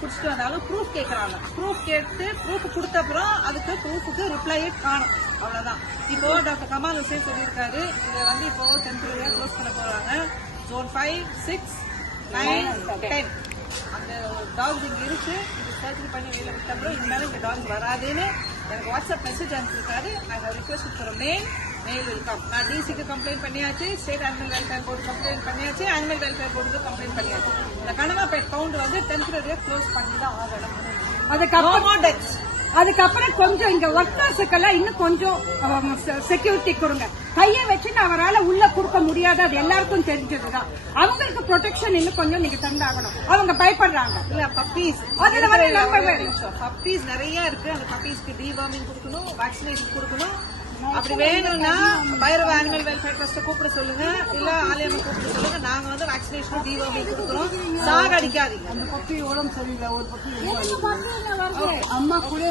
குடிச்சிட்டு வந்தாலும் ப்ரூஃப் கேட்கறாங்க. ப்ரூஃப் கேட்டு ப்ரூஃப் கொடுத்த அப்புறம் அதுக்கு ப்ரூஃபுக்கு ரிப்ளையே காணும். அவ்வளவுதான். இப்போ டாக்டர் கமால் ஹுசேன் சொல்லியிருக்காரு, இதை வந்து இப்போ டெம்பரரியா க்ளோஸ் பண்ண போறாங்க. ஜோன் 5, 6, 9, 10 அந்த டாக்ஸ் இங்க இருக்கு. இது சர்ஜரி பண்ணி வெளியில விட்ட அப்புறம் இனிமேலும் இந்த டாக்ஸ் வராதுன்னு எனக்கு வாட்ஸ்அப் மெசேஜ் அனுப்பிச்சிருக்காரு. நாங்கள் request for mail will come. நான் டிசிக்கு கம்ப்ளைண்ட் பண்ணியாச்சு, state animal welfare board complaint பண்ணியாச்சு, அனிமல் வெல்ஃபேர் போர்டுக்கு கம்ப்ளைண்ட் பண்ணியாச்சு. இந்த கனவா பெட் கவுண்ட் வந்து டெம்பரரியா க்ளோஸ் பண்ணி தான் ஆகணும். அதுக்கப்புறம் கொஞ்சம் இங்க ஒர்க்கர்ஸுக்கெல்லாம் இன்னும் கொஞ்சம் செக்யூரிட்டி கொடுங்க. கையை வச்சுட்டு அவரால் உள்ள கொடுக்க முடியாது, அது எல்லாருக்கும் தெரிஞ்சதுதான். அவங்களுக்கு ப்ரொடெக்ஷன் இன்னும் கொஞ்சம் நீங்க தந்தாகணும். அவங்க பயப்படுறாங்க. இல்ல பப்பீஸ் அதுல வந்து பப்பீஸ் நிறைய இருக்கு. அந்த பப்பீஸ்க்கு டிவார்மிங் கொடுக்கணும், வேக்சினேஷன் கொடுக்கணும். அப்படி வேணும்னா பைரவ அனிமல் வெல்ஃபேர் ட்ரஸ்ட் கூப்பிட சொல்லுங்க, இல்ல ஆலயமா கூப்பிட சொல்லுங்க. நாங்க வந்து வேக்சினேஷன் டிவார்மிங் கொடுக்குறோம். சாக அடிக்காதீங்க. அந்த பப்பி உடம்பு சரியில்லை, ஒரு பப்பி அம்மா கூட